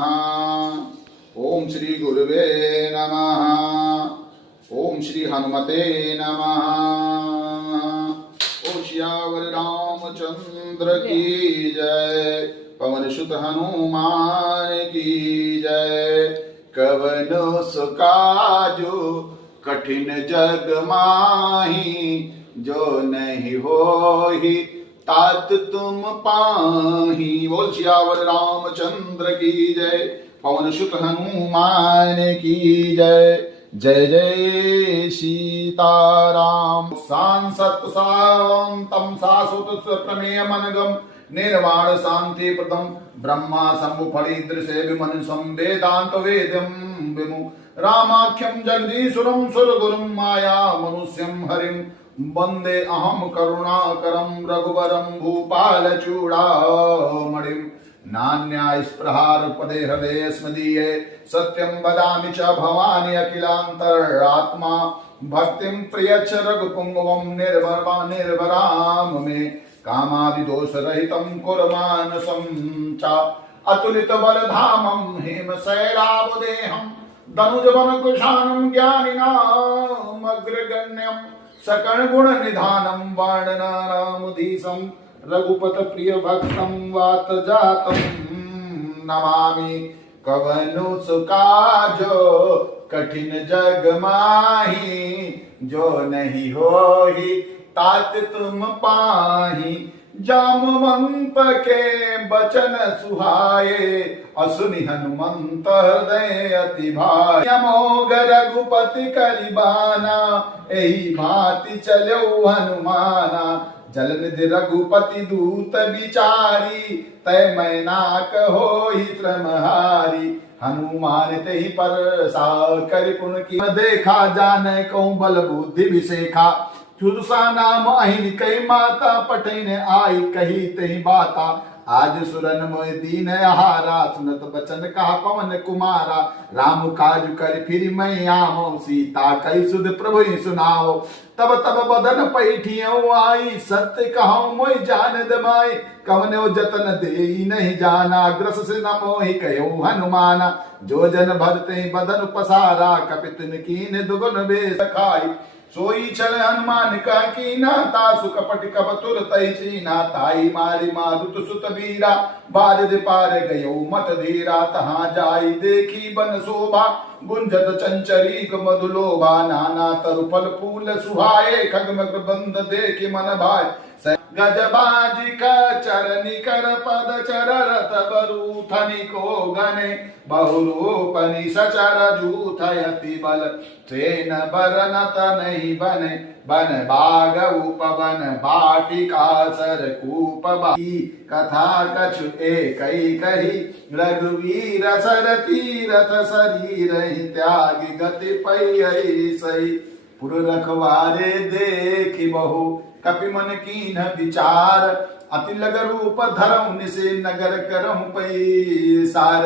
ओम श्री गुरुवे नमः। ओम श्री हनुमते नमः। ओ श्यावर रामचंद्र की जय। पवन सुत हनुमान की जय। कवनो सुकाजो कठिन जग माही, जो नहीं होही तात तुम पाही। बोल श्यावर रामचंद्र की जय। पवन सुत हनुमान की जय। जय जय सीताराम। सांसत सावंतम सासुत प्रमेय मनगम, निर्वाण शांति प्रदम ब्रह्मा शंभु फणीद्र सेविमन संवेदांत वेद्यम विमु। रामाख्यम जगदीशुरम सुरगुरुम माया मनुष्यम हरिम, वंदे अहम करुणाकरम रघुवरम भूपाल चूड़ामणिम। नान्या स्पृहार पदे हृदय स्मदीये, सत्यम वदामि च भवानि अखिलांतरात्मा। भक्तिम प्रियच्छ रघुपुंगवम निर्भराम मे, कामादि दोष रहितम कुर्मानसं च। अतुलित बलधामं हेमशैलावदेहं, धनुजवन कुशानं ज्ञानिनां अग्रगण्यं। सकल गुण निधानं वर्णनानामुदीसं, रघुपत प्रिय भक्तं वात जातं नमामि। कवनु सुकाजो कठिन जग माही, जो नहीं होही तात तुम पाही। जामवंत के बचन सुहाए, असुनि हनुमंत हृदय अति भाई। अमोघ रघुपति करिबाना, एही भांति चलो हनुमाना। जलनिधि रघुपति दूत बिचारी, तय मैना कहोहि श्रमहारी। हनुमान तेहि परसा कर पुन की, देखा जाने कौ बल बुद्धि विसेखा। सुरसा नाम अहिन कई माता, पठन आई कही तही बाता। आज सुरन मोय दीन आहारा, सुनत बचन कहा पवन कुमारा। राम काज कर फिर मैं आमो, सीता कई सुध प्रभु सुनाओ। तब तब बदन पैठियों आई, सत्य कहूँ मोय जान दमाई। कवनो जतन दे नहीं जाना, ग्रस से न मोहि कहो हनुमाना। जो जन भरते बदन पसारा, कपितन कीन दुगुन बेस खाई। सोई चल हनुमान का कीना, तासु कपट कब तुरत चीना। ताई मारी मारुत सुत बीरा, बारिद पार गयो मत धीरा। तहाँ जाई देखी बन शोभा, गुंजत चंचरी मधुलोभा। नाना तरु फल फूल सुहाए, खगमग बंद देखी मन भाई। गजबाजी का चरनी कर पद चर रथ बरूथनि को गने। बहुरूपनि सचर जूथ यति बल, सेन बरनत नहीं बने। बन बाग उपवन बाटिका सर कूप बाई। कथा कछु एक कही, रघुवीर सर तीरथ शरीर त्यागी गति पई सही। पुर रखवारे देखी बहु, कपि मन कीन विचार। अति लग रूप धरऊ निसे, नगर करहु पैसार।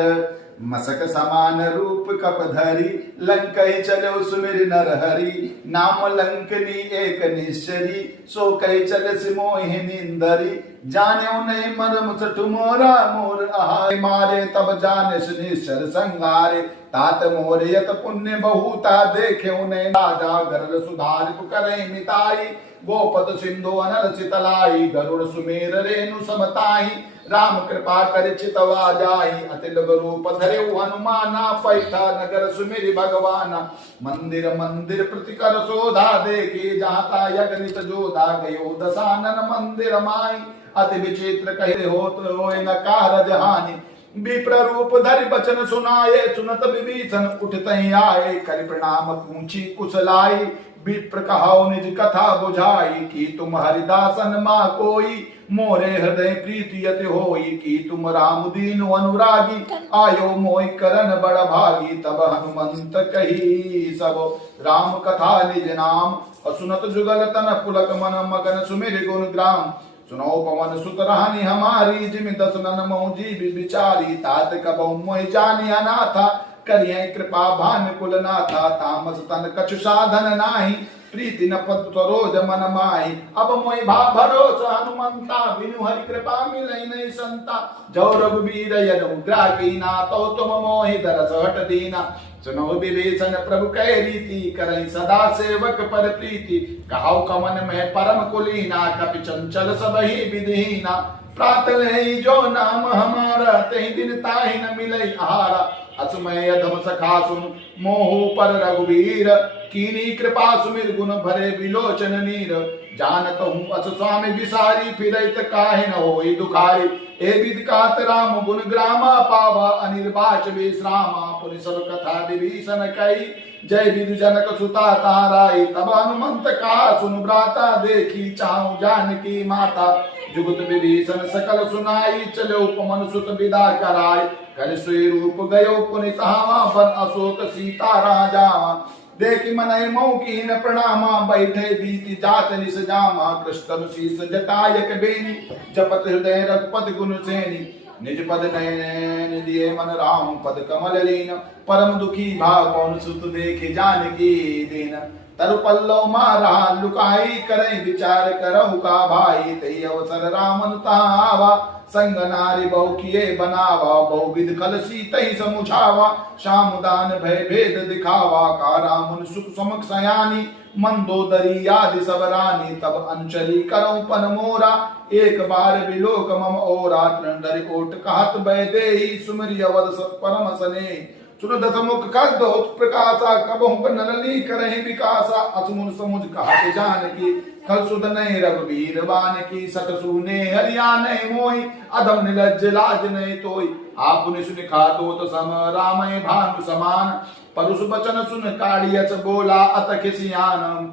मसक समान रूप कप धरी, लंकई चलो सुमिर नर हरि। नाम लंकनी एक निश्चरी, सो कई चल सिमोहि निंदरी। जाने नहीं मरम सठु मोरा, मोर आहाय मारे तब जाने सुनिश्चर संगारे। तात मोर यत पुण्य बहुता, देखे उन्हें राजा गरल सुधार करे मिताई। गोपद सिंधु अनल सितलाई, गरुड़ सुमेर रेणु समताई। राम कृपा कर चितवा जाई, अतिल रूप धरे हनुमाना। पैठा नगर सुमिरि भगवाना, मंदिर मंदिर प्रति कर शोधा। देखी जाता यज्ञ जोधा, गयो दशानन मंदिर माई। अति विचित्र कहे होत होय न कारज हानि। विप्र रूप धरि बचन सुनाए, सुनत विभीषण उठतहि आए। कर प्रणाम पूछी कुशलाई, विप्र कहाओ निज कथा बुझाई। कि तुम हरिदासन माँ कोई, मोरे हृदय प्रीति अति होई। कि तुम राम दीन अनुरागी, आयो मोय करन बड़ भागी। तब हनुमंत कही सब राम कथा निज नाम, असुनत जुगल तन पुलक मन मगन सुमिर गुण ग्राम। सुनो पवन सुत रहनी हमारी, जिमि दस नन मौ जीवि विचारी। तात कबहु मोहि जानि अनाथा, करियै कृपा भानु कुल नाथा। तामस तन कछु साधन नाही, प्रीति न पद सरोज मन माही। अब मोहि भा भरोसा हनुमंता, बिनु हरि कृपा मिलई नहीं संता। जो रघुबीर यन मुद्रा कीना, तो तुम मोहि दरस हट दीना। सुनो विभीषण प्रभु कह रीति, करई सदा सेवक पर प्रीति। कहाउ कवन में परम कुलीना, कपि चंचल सबहि विधिहीना। प्रातः ही जो नाम हमारा, तहि दिन ताहि न मिलई आहारा। असमय अधम सखा सुन, मोह पर रघुबीर। कीनी कृपा सुमिर गुण भरे विलोचन नीर। जानत हूँ अस स्वामी विसारी, फिरत काहे न होई दुखारी। ए विद कात राम गुण ग्रामा, पावा अनिर्वाच विश्रामा। पुनि सब कथा विभीषण कही, जय विदु जनक सुता ताराई। तब हनुमंत कहा सुन भ्राता, देखी चाहूं जानकी माता। जुगत विभीषण सकल सुनाई, चलो पवन सुत विदा कराई। कर स्वे रूप गयो पुनि सहावा, बन अशोक सीता राजावा। देखि मनहि मौकीन प्रणामा, बैठे बीति जात निस जामा। कृष्ण शीस जटायक बेनी, जपत हृदय रघुपति गुण सेनी। निज पद नयन दिए मन राम, पद कमल लीन। परम दुखी भाव पवन सुत, देखे जानकी दीन। तरु पल्लव मारा लुकाई, करई विचार करहु का भाई। तई अवसर रामन तावा, संग नारी बहु किए बनावा। बहुविध खल सीतहि समुझावा, सामुदान भय भेद दिखावा। का रामन सुख समक सयानी, मंदोदरी आदि सब रानी। तब अंचली करऊं पन मोरा, एक बार बिलोक मम ओरा। तृणधरि ओट कहत भय देहि, सुमिरि अवध परम स्नेह। सुन दस मुख कर दो प्रकाशा, कबहु नरली करहि विकासा। असमुन समुझ कहत जानकी, खल सुध नहीं रघुबीर बान की। सट सुने हरिया नहीं मोहि, अधम निलज्ज लाज नहीं तोई। आपने सुन खातोत सम, रामय भानु समान। परुष बचन सुन काढ़ियस, बोला अत खिसियान।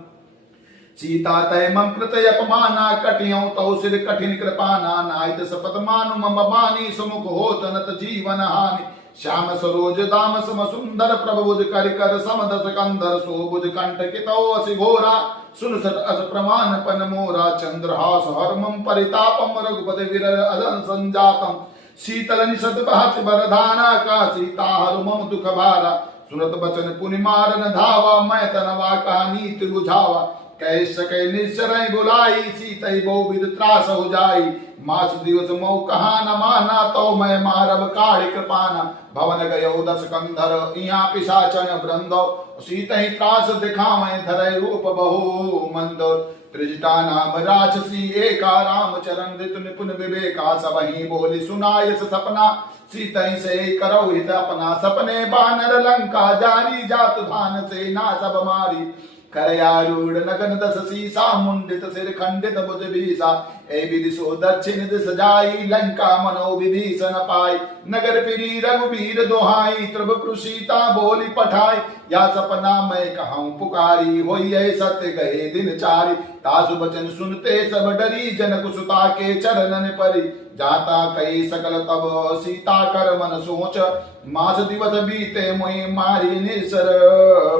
सीता तय मम कृत अपमाना, कटियों तौ सिर कठिन कृपाना। नाहित सपत मानु मम बानी, समुख होत नत जीवन हानि। श्याम सरोज दाम सम सुंदर, प्रभु बुध कर कर समदस कंदर। सो बुध कंठ कितौ असि घोरा, सुन सत अस प्रमाण पन मोरा। चंद्रहास हर्मम परितापम, रघुपति विरल अदन संजातम। शीतल निषद बहस बरधाना, का सीता हर मम दुख भारा। सुनत बचन पुनि मारन धावा, मैं तनवा का नीति बुझावा। कह सके निश्चरय बुलाई, सीतई बहुविध त्रास हो जाई। मास दिवस मौ कहा न माना, तो मैं मारब काढ़ कृपाना। भवन गयो दस कंधर, इहाँ पिशाचन वृंद। सीतहि त्रास दिखावै, धरय रूप बहु मंद। त्रिजटा नाम राक्षसी एका, राम चरण ऋतु निपुण विवेका। सबहि बोली सुनायस सपना, सीतहि से करौ हित अपना। सपने बानर लंका जारी, जात धान से ना सब मारी। करयारूढ़ नगन दस सीसा, मुंडित सिर खंडित भुज भीसा। ए विधि सो दक्षिण दिस जाई, लंका मनो विभीषण पाई। नगर फिरी रघुबीर दोहाई, त्रिभुवन सीता बोली पठाई। या सपना मैं कहूँ पुकारी, होई है सत्य गए दिन चारी। तासु बचन सुनते सब डरी, जनक सुता के चरणन परी। जाता कई सकल तब सीता कर मन सोच, मास दिवस बीते मोहि मारी निसर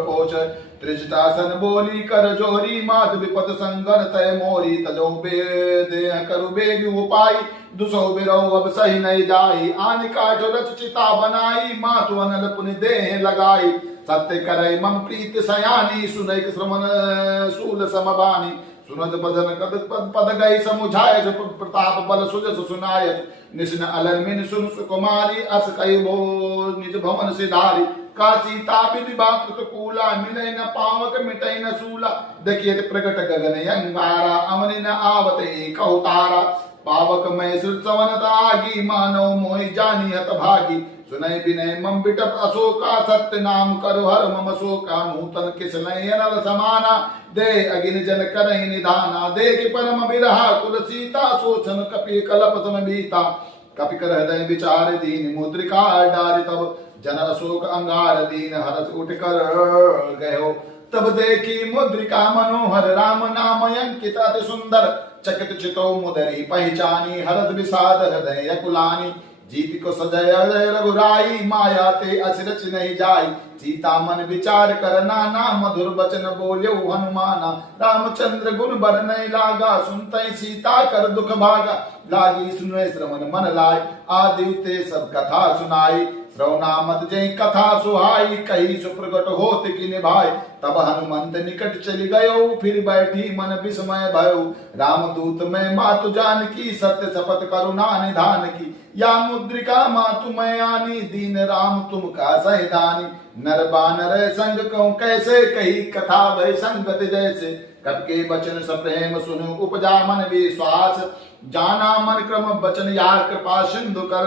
पोच। त्रिजटासन बोली कर जोरी, मात विपत संगर तय मोरी। तजो देह करु बेग उपाई, दुसो बिरो अब सही नहीं जाई। आन काठ रच चिता बनाई, मातु अनल पुनि देह लगाई। सत्य करे मम प्रीत सयानी, सुनैक श्रमण शूल समबानी। सुनत भजन कद पद पद गई समुझाय, प्रताप बल सुजस सुनाय। निशन अलमिन सुन सुकुमारी, अस कई भो निज भवन सिधारी। का सीता विधि बाकृत कूला, मिले न पावक मिटै न सूला। देखिए प्रकट गगन अंगारा, अमनि न आवते कौतारा। पावक मैं सवनत आगी, मानव मोहि जानी हत भागी। सुनय विनय मम बिटप अशोका, सत्य नाम करु हर मम शोका। नूतन किस नयन समाना, दे अगिन जन करहि निधाना। देख परम बिरहा कुल सीता, सोचन कपि कलप सम बीता। कपि कर हृदय विचार दीन, मुद्रिका डारि तब जन अशोक अंगार। दीन हरस उठ कर गयो, तब देखी मुद्रिका मनोहर। राम नाम अंकित अति सुंदर, चकित चितो मुदरी पहचानी। हरस विषाद हृदय कुलानी, जीत को सजय रघुराई। माया ते असिरच नहीं जाई, सीता मन विचार कर नाना। मधुर बचन बोल्यो हनुमाना, रामचंद्र गुण बर नहीं लागा। सुनते सीता कर दुख भागा, लागी सुने श्रवण मन लाय। आदित्य सब कथा सुनाई, श्रवणा मत जय कथा सुहाई, कही सुप्रगट होत की निभाई। तब हनुमंत निकट चली गयो, फिर बैठी मन विस्मय भयो। रामदूत मैं मातु जान की, सत्य शपथ करुणा निधान की। या मुद्रिका मातु मैं आनी, दीन राम तुम का सहिदानी। नर बानर संग कहूँ कैसे, कही कथा भय संगत जैसे। कब के बचन सप्रेम सुनु, उपजा मन विश्वास। जाना मन क्रम बचन या कृपा सिंधु कर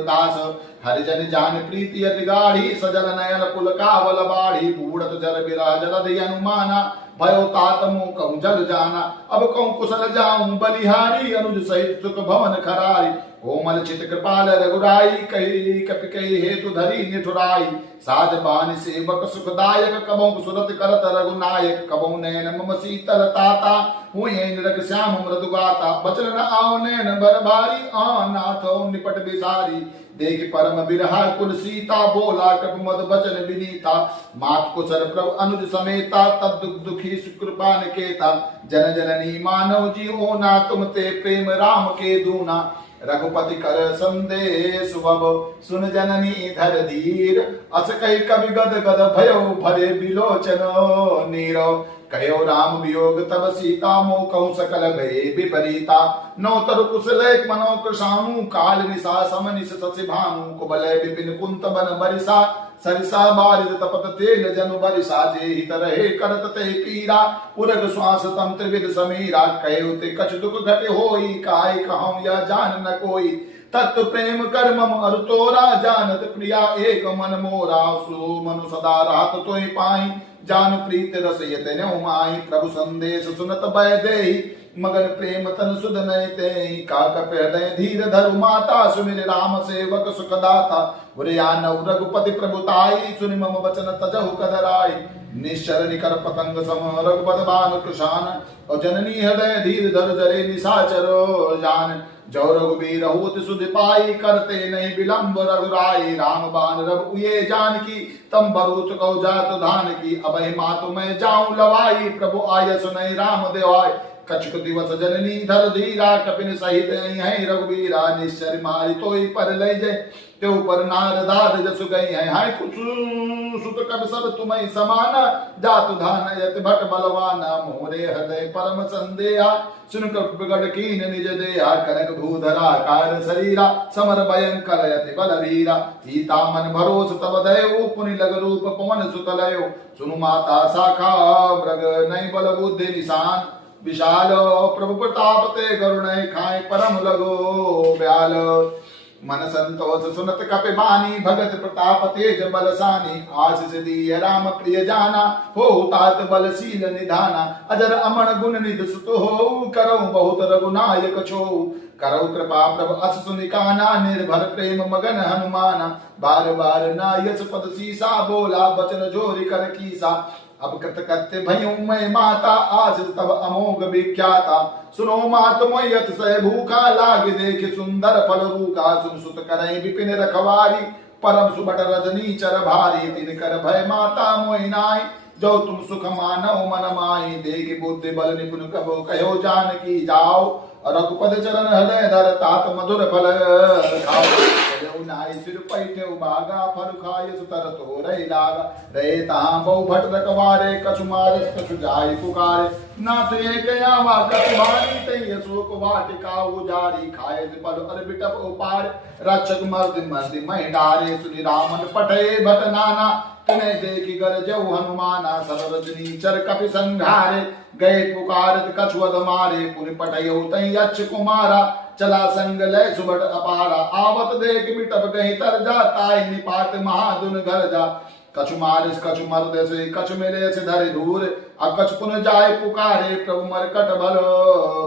दास। हरिजन जान प्रीति अति गाढ़ी, सजल नयन पुल कावल बाढ़ी। बूढ़त जर बिराज रधि अनुमाना, भयो तात मुँह कहूँ जल जाना। अब कहूँ कुशल जाऊं बलिहारी, अनुज सहित सुख भवन खरारी। कोमल चित कृपाल रघुराई, कही कपि कही हेतु धरी निठुराई। साज बान सेवक सुखदायक, कबौ सुरत करत रघुनायक। कबौ नैन मम शीतल ताता, हुए निरख श्याम मृदु गाता। बचन न आओ नैन बर भारी, नाथ निपट बिसारी। देख परम बिरहा कुल सीता, बोला कृप मद बचन विनीता। मात कुशल प्रभु अनुज समेता, तब दुख दुखी सुकृपा निकेता। जन जननी मानव जीवो ना, तुम ते प्रेम राम के दूना। रघुपति कर संदेश बब, सुन जननी धर धीर। अस कही कवि गद गद भयो, भरे बिलोचन नीरो। कहो राम वियोग तब सीता, मोह कहूँ सकल भये विपरीता। नौ तरु कुशल मनो कृषाणु, काल निशा समनिश शशि भानु। कुबलय विपिन कुंत बन बरिसा, सरिसा बारिद तपत तेल जनु बरिसा। जे हित रहे करत ते पीरा, उरग श्वास तम त्रिविध समीरा। कहे ते कछ दुख घटे होई, काय कहूँ या जान न कोई। तत्व प्रेम कर मम अरु तोरा, जानत प्रिया एक मन मोरा। सो मनु सदा रात तोय पाई, जान प्रीत रस यत माई। प्रभु संदेश सुनत भय देहि, मगन प्रेम तन सुध नय तेहि। काकप हृदय धीर धरु माता, सुमिर राम सेवक सुखदाता। उरयानव रघुपति प्रभुताई, सुनि मम वचन तजहु कधराई। निश्चर निकर पतंग सम, रघुपत बान कृशान। और जननी हृदय धीर धर जरे निशाचर जान। जो रघुबीर होत सुध पाई, करते नहीं विलंब रघुराई। राम बान रघु ये जान की, तम बरूत कौ जात धान की। अबहि मातु मैं जाऊं लवाई, प्रभु आय सुनई राम देवाय। कछुक दिवस जननी धर धीरा, कपिन सहित है रघुबीरा। निश्चर मारी तोई पर लय जय, त्यो पर नारदाद जसु गई है। हाय कुछ सुत कब सब तुम्हें समाना, जातु धान यत भट बलवाना। मोरे हृदय परम संदेहा, सुन बिगड़ कीन निज देहा। कनक भूधरा कार शरीरा, समर भयंकर यति बलवीरा। सीता मन भरोस तब दयो, पुनि लग रूप पवन सुत लयो। सुनु माता शाखा मृग, नहीं बल बुद्धि निशान। विशाल प्रभु प्रताप ते करुणै, खाए परम लगो ब्याल। मन संतोष सुनत कपि बानी, भगत प्रताप तेज बलसानी। आशीष दिय राम प्रिय जाना, हो तात बलशील निधाना। अजर अमर गुण निध सुत हो, करौ बहुत रघुनायक छो। करौ कृपा प्रभु अस सुनिकाना, निर्भर प्रेम मगन हनुमाना। बार बार नायस पद सीसा, बोला बचन जोरि कर कीसा। अब कृतकृत्य भयऊ मैं माता, आज तब अमोघ विख्याता। सुनो मात मोयत सह भूखा, लाग देख सुंदर फल रूखा। सुन सुत करई विपिन रखवारी, परम सुबट रजनी चर भारी। तिन कर भय माता मोहि नाई, जो तुम सुख मानव मन माई। देख बुद्धि बल निपुण कबो कहो जान की जाओ। रघुपद चरण हृदय धर, तात मधुर फल खाओ। नाई सिर पैठे बागा, फल खाय सुतर तो रही लागा। रहे तहाँ बहु भट रखवारे, कछु मारस कछु जाय पुकारे। नाथ एक आवा कछु भारी, तई अशोक वाटिका उजारी। खाए फल अर बिटप उपार, रक्षक मर्द मर्द मह डारे। सुनि रामन पठे भट नाना, तुम्हें देखी गर जऊ हनुमाना। सर रजनी चर कपि संघारे, गए पुकारत कछुअद मारे। पुनि पठयो तई अच्छ कुमारा, चला संग लय सुबट अपारा। आवत देख बिटप गई तर जा, ताई निपात महादुन घर जा। कछु मारिस कछु मर्द से, कछु मिले से धरे धूर। अब कछु पुन जाय पुकारे, प्रभु मरकट बल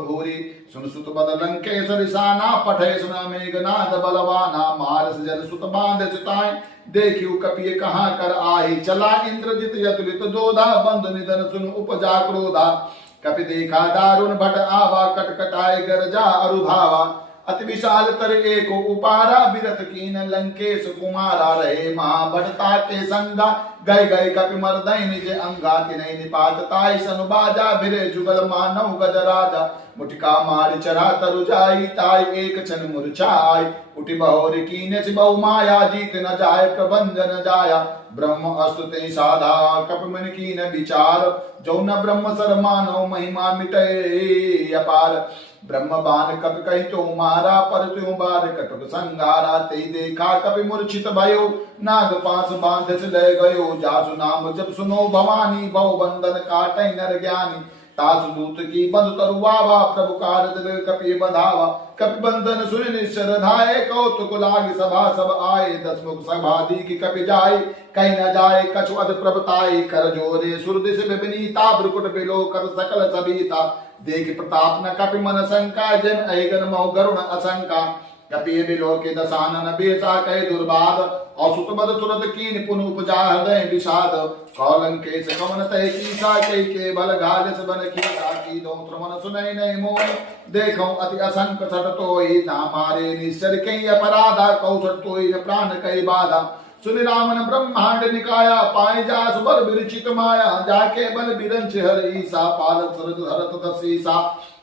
भूरी। सुन सुत बद लंकेश्वर साना, पठे सुन मेघनाद बलवाना। मारस जल सुत बांध सुताय, देखियो कपिय कहाँ कर आही। चला इंद्रजित यतुलित जोधा, बंधु निधन सुन उपजा क्रोधा। कपि देखा दारुण भट आवा, कटकटाए गरजा अरुधावा। अति विशाल तर एक उपारा बिरत कीन लंकेश कुमारा रहे महाबड़ता के संगा गए गए कपि मर्दय निज अंगा तिनहि निपात ताई सनु बाजा भिरे जुगल मानव गज राजा मुटिका मार चरा तरु जाई ताई एक छन मुरझाई उठि बहोर कीने बहु माया जीत न जाय प्रबंधन जाया ब्रह्म अस्तुते साधा कप मन कीन विचार जो न ब्रह्म सर मानव महिमा मिटे अपार ब्रह्म बाण कपि कही तो मारा पर त्यों बार कटक संगारा ते देखा कपि मूर्छित भयो नाग पास बांध से ले गयो जासु नाम जब सुनो भवानी बहु बंधन काटै नर ज्ञानी तासु दूत की बंध तरुआवा प्रभु कारज कपि बधावा कपि बंधन सुन निश्चर धाये कौतुक लाग सभा सब आए दस मुख सभा दी की कपि जाए कहीं न जाए कछु अद प्रभताई कर जोरे सुरदिश विनीता ब्रुकुट बिलो कर सकल सबीता देख प्रताप न कपि मन शंका जन ऐगन मौ गरुण असंका कपि बिलो के दसानन बेसा कहे दुर्बाद असुत बद तुरत कीन पुन उपजा हृदय विषाद कौलन के कमन तय कीसा के बल घालस बन कीसा की दो त्रमन सुनई नहीं मोय देखो अति असंक सट तोई ना मारे निश्चर कई अपराधा कौसट तोई न प्राण कई बाधा सुन रामन ब्रह्मांड निकाया पाए जा सुबर विरचित माया जाके बल बिरंच हर ईसा पालक सरज धरत दसीसा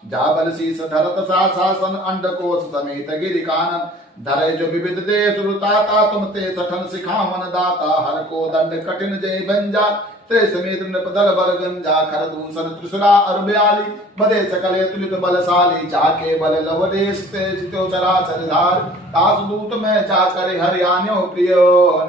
जा बल शीस धरत सा शासन अंडकोश समेत गिरि कानन धरे जो विविध दे सुरताता तुम ते सठन सिखावन दाता हर को दंड कठिन जय बंजा ते समेत नृपदल बर गंजा खर दूसर त्रिसुरा अरब्याली बदे सकले तुलित बलशाली जाके बल लवदेश ते जितो चराचर धार तास दूत में जाकर हरियाण्यो प्रिय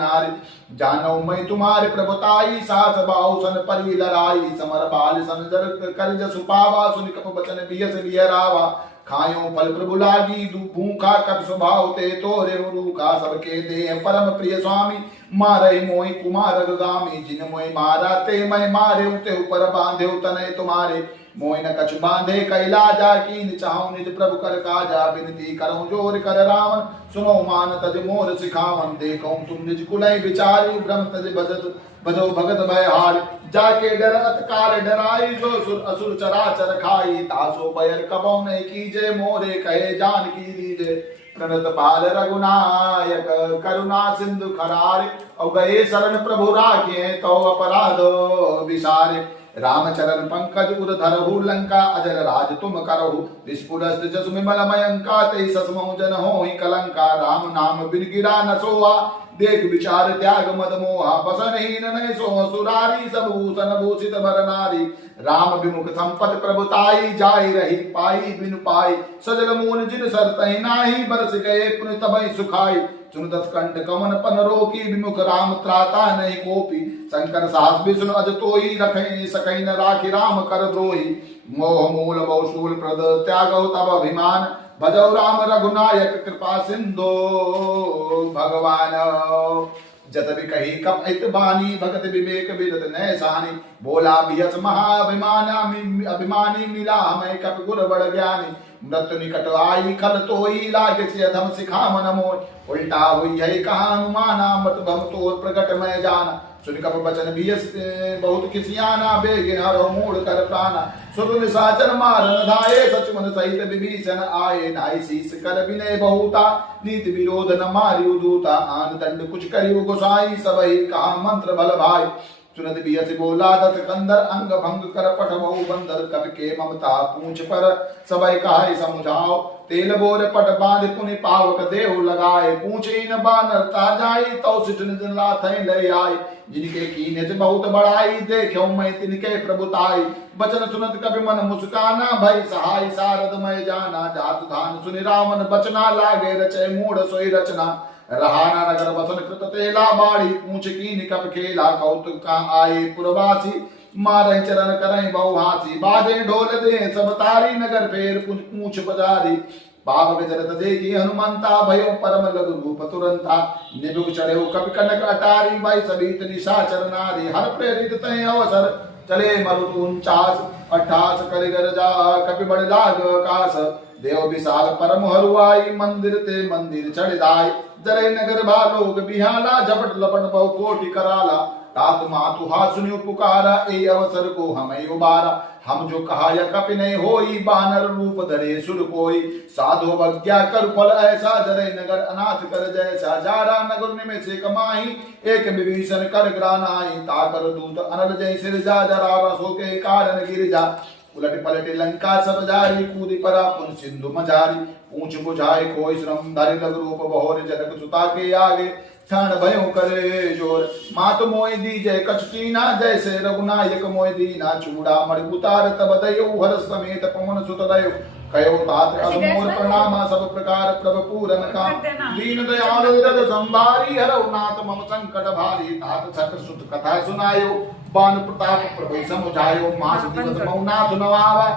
नारी जानो मैं तुम्हारे प्रभुताई सास बाहु सन परी लड़ाई समर बाल सन जर कर जसु पावा सुनि कप बचन बियस बियरावा खायो फल प्रभु लागी भूखा कप स्वभाव ते तोरे रूखा सबके दे परम प्रिय स्वामी मारे मोहि कुमार गामी जिन मोहि मारा ते मैं मारे ते ऊपर बांधे तनय तुम्हारे मोहि न कछु बांधे कैला जा कीन चाहूं निज प्रभु कर काजा विनती करऊं जोर कर रावण सुनो मान तज मोर सिखावन देखो तुम निज कुलय विचारी ब्रह्म तज बजो भगत भय हार जाके डरत काल डराई जो सुर असुर चराचर खाई तासो बयर कबौ नहीं कीजे मोरे कहे जान की दीजे प्रणत बाल रघुनायक करुणा सिंधु खरारे और गए शरण प्रभु राखे तो अपराध विसारे रामचरण पंकज उर धरहु लंका अजर राज तुम करहु विस्फुरस्त जसु विमल मयंका ते ससमौ जन होहि कलंका राम नाम बिन गिरा न सोआ देख विचार त्याग मद मोहा बसनहीन नहीं सो सुरारी सब भूषण भूषित बर नारी राम विमुख संपत प्रभुताई जाई रही पाई बिनु पाई सजल मूल जिन सरतहि नाही बरस गए पुनि तबहि सुखाई चुन दस कंठ कमन पन रोकी विमुख राम त्राता नहीं कोपी शंकर सास विष्णु अज तोई रखे सकई न राखी राम कर द्रोही मोह मूल बहुशूल प्रद त्यागो तब अभिमान भजौ राम रघुनायक कृपा सिंधो भगवान जत भी कही कप इत बानी भगत विवेक विरत नैसानी बोला बियस अभिमानी मिला हमें कप गुर बड़ ज्ञानी मृत्यु निकट आई खल तोई लागे से अधम सिखा मन मोय उल्टा हुई है कहा अनुमाना मत भम तोर प्रकट में जाना सुन कप बचन बियस बहुत किसियाना बेगिन हरो मूड कर प्राणा सुर निशाचर मारन धाये सचमन सहित विभीषण आए नाई शीस कर विनय बहुता नीति विरोध न मारियो दूता आन दंड कुछ करियो गोसाई सबही कहा मंत्र बल भाई सुनत बियस बोला दत कंदर अंग भंग कर पट बहु बंदर कप के ममता पूछ पर सबई कहाय समझाओ तेल बोर पट बांध पुनि पावक देव लगाए पूछे न बानर ताजाई तो सिटन लाथै ले आए जिनके कीने से बहुत बड़ाई देखो मैं तिनके प्रभुताई बचन सुनत कभी मन मुस्काना भई सहाय सारद मैं जाना जात धान सुनि रावण बचना लागे रचे मूढ़ सोई रचना रहाना नगर बसन कृत तेला बाड़ी पूछ कीन कप खेला कौतुक का आए पुरवासी मारे चरण करें बहुहासी बाजे ढोल दे सब तारी नगर फेर पूछ बजारी पावक जरत देखी हनुमंता भयो परम लघु रूप तुरंता निदुक चढ़े कपि कनक अटारी बाई सभी निशाचर नारी हर प्रेरित तय अवसर चले मरुत 49 कर गरजा कपि बड़ लाग आकाश देव विशाल परम हरुआई मंदिर ते मंदिर चढ़ जाय जरे नगर भालोग बिहाला झपट लपट बहु कोटि कराला तात मातु हा सुनियो पुकारा, ए अवसर को हमें उबारा। हम जो कहा या कपि नहीं होई, बानर रूप धरे सुर कोई। साधु अवज्ञा कर फल ऐसा, जरे नगर अनाथ कर जैसा। जारा नगर में से कमाई, एक विभीषण कर ग्रानाई। ताकर दूत अनल जय सिर जा, जरा रसो के कारण गिर जा। उलट पलट लंका सब जारी, कूदी परा पुन सिंधु मजारी। पूछ बुझाए कोई श्रम, धरि लग रूप बहोर। जनक सुता के आगे क्षण भयो करे जोर। मात मोय दीजय कछ कीना, जैसे रघुनायक मोय दीना। चूड़ा मणि उतार तब दयो, हर समेत पवन सुत दयो। कयो तात अगमोर प्रणामा, सब प्रकार प्रभ पूरन का। दीन दयाल हृदय संभारी, हरौ नाथ मम संकट भारी। तात छत्र सुत कथा सुनायो, बान प्रताप प्रभु समुझायो। मास दिवस मौनाथ नवावा,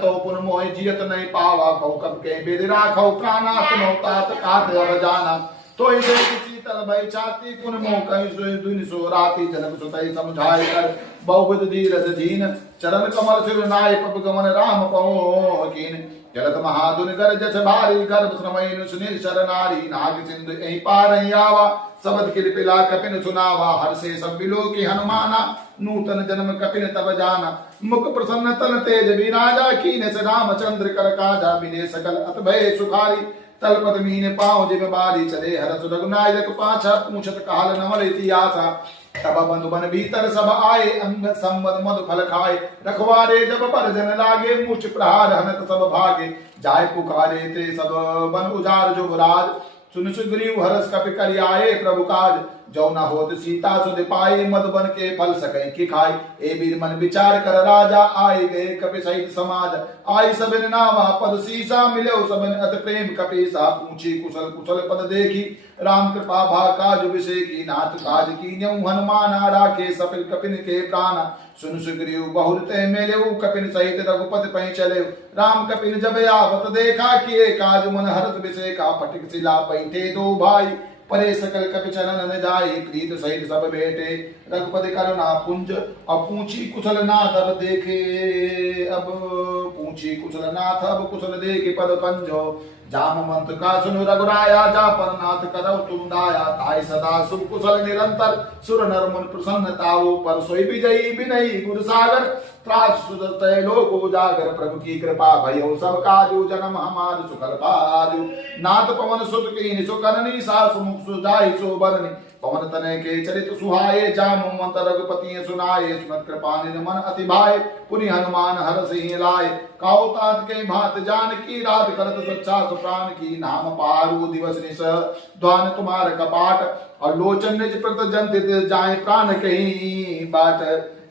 तो पुन मोह जियत नहीं पावा। कौ कब के बेद राखौ, प्राणात नौ तात काट अब जाना। तो इसे शीतल भय छाती, पुन मोह कहीं सोई दुनि सो राती। जनक सुतई समझाए कर, बहुविध धीरज दीन। चरण कमल सिर नाय, पग गमन राम पहुँ कीन। जलत महादुन गर्जस भारी, गर्भ श्रमैन सुनील शरनारी। नाग सिंधु यहीं पार आवा, सबद किलपिला कपिन सुनावा। हर से सब बिलो की हनुमाना, नूतन जन्म कपिन तब जाना। मुख प्रसन्न तन तेज विराजा, कीन से रामचंद्र कर काजा। बिने सकल अत भय सुखारी, तलपत मीन पाँव जिब बारी। चले हरस रघुनायक पाछा, पूछत काल नमल इतिहासा। तब बंधुबन भीतर सब आए, अंग संबद मधु फल खाए। रखवारे जब पर जन लागे, मूर्छ प्रहार हनत सब भागे। जाय पुकारे ते सब बन उजार जुगराज। सुन सुग्रीव हरस कपि करि आए, प्रभु काज। जो न होत सीता सुध पाए, मधुबन के फल सकै कि खाए। ए वीर मन विचार कर राजा, आए गए कपि सहित समाज। आई सबन नावा पद सीसा, मिलो सबन अत प्रेम कपीसा। पूछी कुशल कुशल पद देखी, राम कृपा भा काज विषेकी। नाथ काज कीन्यौ हनुमाना, राखे सपिल कपिन के प्राण। सुन सुग्रीव बहुर ते मेलेऊ, कपिन सहित रघुपति पै चले। राम कपिन जब आवत देखा, किए काज मन हरत विषेका। फटिक शिला बैठे दो भाई, परे सकल कपि चरण न जाए। प्रीत सहित सब बेटे, रघुपति करुणा पुंज। अब पूछी कुशल नाथ अब देखे, अब पूछी कुशल नाथ अब कुशल देखे पद कंजो। जाम मंत्र का सुनु रघुराया, जा पर नाथ करौ तुम दाया। ताई सदा शुभ कुशल निरंतर, सुर नर मुनि प्रसन्न ताऊ। पर सोई विजयी विनयी गुर सागर, त्रास सुदत लोक उजागर। प्रभु की कृपा भयो सब काजू, जन्म हमार सुखल बाजू। नाथ पवन सुत कीन्हि सुकरनी, सासु मुख सुजाई सो बरनी। पवन तनय के चरित सुहाए, जाम मंत रघुपति सुनाए। सुनत कृपा निर्मन अति भाए, पुनि हनुमान हर सिंह लाए। काऊ तात के भात जान की, रात करत सच्चा सुप्राण की। नाम पारू दिवस निश, द्वान तुम्हार कपाट। और लोचन निज प्रत जंतित, जाए प्राण कहीं बाट।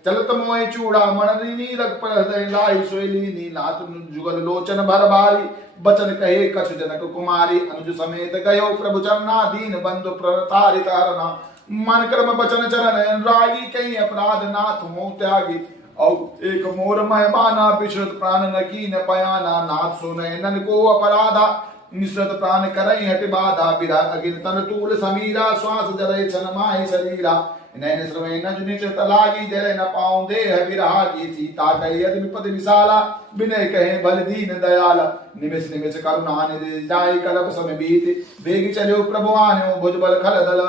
चलत मोय चूड़ा मणिनी, रघुपर हृदय लाई सोयलीनी। नाथ जुगल लोचन भर भारी, बचन कहे कछ जनक कुमारी। अनुज समेत गयो प्रभु चरना, दीन बंधु प्रतारित हरना। मन कर्म बचन चरण रागी, कहीं अपराध नाथ मोह त्यागी। और एक मोर मेहमाना, पिछड़त प्राण न कीन पयाना। नाथ सुनय नन को अपराधा, मिश्रत प्राण करई हट बाधा। बिरह अगिन तन तूल समीरा, श्वास जरय छन माहि शरीरा। नैन श्रवै नज निच तलागी, जय न पाऊं देह विरागी। सीता कही यदि विपद विशाला, विनय कहे बल दीन दयाला। निमिष निमिष करुणा निधि, जाय कलप सम बीति। वेग चलो प्रभु आन्यो, भुजबल खल दल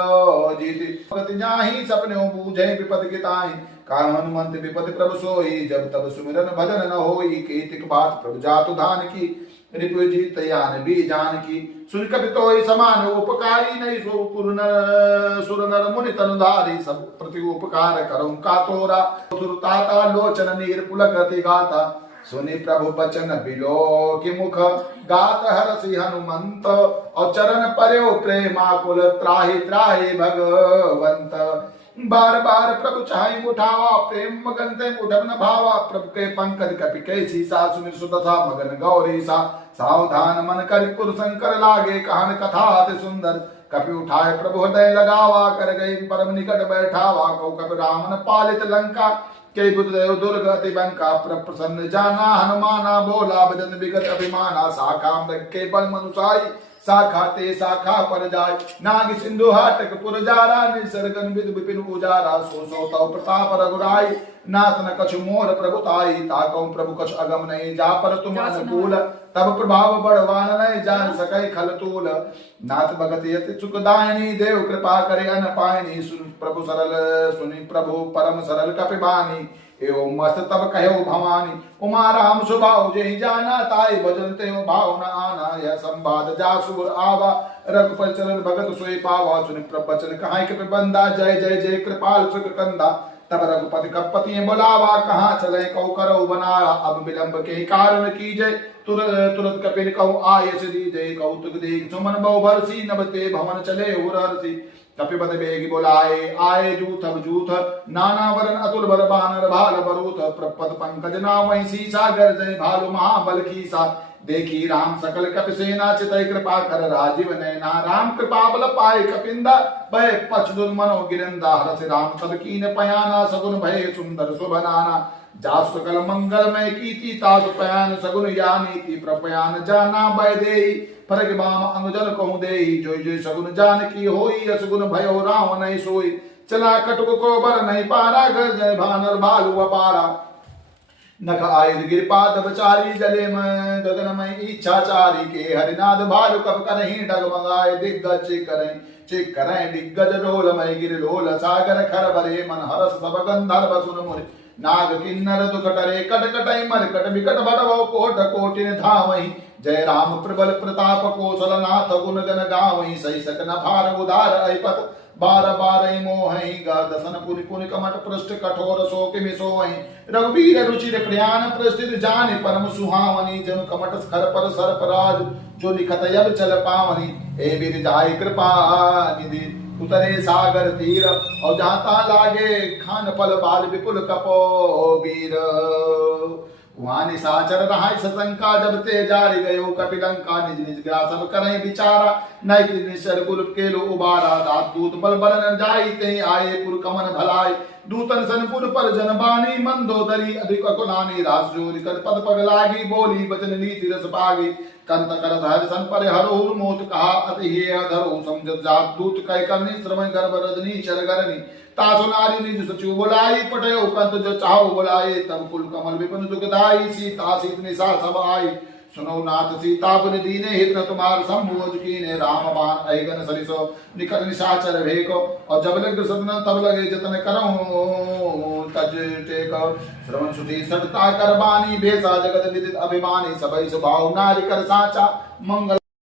जीति। गति जाहि सपने बूझे, विपद किताहि। कहा हनुमंत विपद प्रभु सोई, जब तब सुमिरन भजन न होई। कीर्तिक बात प्रभु जातु धान की, रिपु जीत यान भी जान की। सुन कपि तोय समान उपकारी, नहीं सो सुर नर मुनि तनुधारी। सब प्रति उपकार करऊं का तोरा, सुरताता लोचन नीर पुलकति गाता। सुनि प्रभु बचन बिलो कि मुख, गात हरसि हनुमंत। और चरण पर्यो प्रेमाकुल, त्राहि त्राहि भगवंत। बार बार प्रभु चाहि उठावा, प्रेम मगन ते उठब न भावा। प्रभु के पंकज कपि कैसी, सासु सुदशा मगन गौरी सा। सावधान मन कर पुर शंकर लागे, कहन कथा अति सुंदर। कपि उठाए प्रभु हृदय लगावा, कर गई परम निकट बैठावा। कौ कपि रामन पालित लंका, के बुद्धदेव दुर्ग अति बंका। प्रसन्न जाना हनुमाना, बोला भजन विगत अभिमाना। साका मृग के बल मनुसाई, शाखा ते शाखा पर जाय नाग सिंधु हाटक पुर जारा निसर्गन विद विपिन उजारा सो सो तव प्रताप रघुराई नाथ न कछु मोर प्रभुताई ताकौ प्रभु कछु अगम नहीं जा पर तुम अनुकूल तब प्रभाव बड़वान नहीं जान सकै खल तूल नाथ भगत यति सुखदायनी देव कृपा करे अन पायनी सुन प्रभु सरल सुनि प्रभु परम सरल कपिबानी एवं मस्त तब कहो भवानी उमा राम सुभाव जय जाना ताई भजनते हो भाव न आना यह संवाद जा सुर आवा रघुपति चरण भगत सोई पावा सुनि प्रवचन कहाई के बंदा जय जय जय कृपाल सुख कंदा तब रघुपति कपति बोलावा कहाँ चले कौ करो बनाया अब विलंब के कारण की जय तुरंत कपिल कहु आय दी जय कौतुक देख सुमन बहु भरसी नबते भवन चले उरसी कपिपति बेग बोलाए आए जूथ अब जूथ नाना वरन अतुल बर बानर भाल बरूथ प्रपद पंकज नामहि सीसा गर्जय भालु महाबल कीसा देखी राम सकल कपि सेना चितय कृपा कर राजीव नैना राम कृपा बल पाए कपिंदा भय पछ दुर्मनो गिरंदा हरस राम तब कीन पयाना सगुन भय सुंदर सुबनाना जास सकल मंगलमय कीति तासु पयान सगुन यानी प्रपयान जाना भय देई फरक बाम अंगजन कहूँ देई जोई जोई सगुन जान की होई असगुन भयो राम नहीं सोई चला कटुक को बर नहीं पारा घर जय भानर भालु अपारा नख आयुध गिरपाद बचारी जले में गगन में इच्छाचारी के हरिनाद भालु कब करही डगमगाए दिग्गज चिक करें दिग्गज ढोल मय गिर ढोल सागर खर बरे मन हरस सब गंधर्व सुन मुनि नाग किन्नर दुखटरे कटकटै मरकट विकट भरवो कोट कोटिन धावहि जय राम प्रबल प्रताप कौशल नाथ गुण गण गावहि सही सकन भार उदार ऐपत बार बार मोहि दसन पुनि पुनि कमट पृष्ठ कठोर शोक मिसोहि रघुवीर रुचिर प्रयाण प्रस्थित जान परम सुहावनी जन कमट खर पर सर्प राज जो लिखत यब चल पावनी ए वीर जाय कृपा निधि उतरे सागर तीर और जाता लागे खान पल बाल विपुल कपो वीर वहां निशाचर रहा सशंका जब ते जारी गयो कपिलंका निज निज ग्रा सब करहि विचारा नैक निश्चर कुल के लो उबारा दात दूत बल बरन जाई ते आए पुर कमन भलाय दूतन सनपुर पर जनबानी मंदोदरी अधिक कुलानी राजोरी कर पद पग लागी बोली बचन नीति रस पागी कंत कर हर सन पर हरोर मोत कहा अति हे अधरो समझ जात दूत कह करनी श्रवण गर्भ रजनी चल गरनी तासु नारी निज सचिव बोलाई पटयो कंत जो चाहो बोलाए तब कुल कमल विपिन दुखदाई सीता सीत निशा सब आई सुनो नाथ सीता पुन दीने हित तुम्हार संभोज कीने राम बाण अहिगन सरिसो निकट निशाचर भेको और जब लग सदन तब लगे जतन करो तज टेक श्रवण सुधी सटता कर बानी भेसा जगत विदित अभिमानी सबई स्वभाव नारी कर साचा मंगल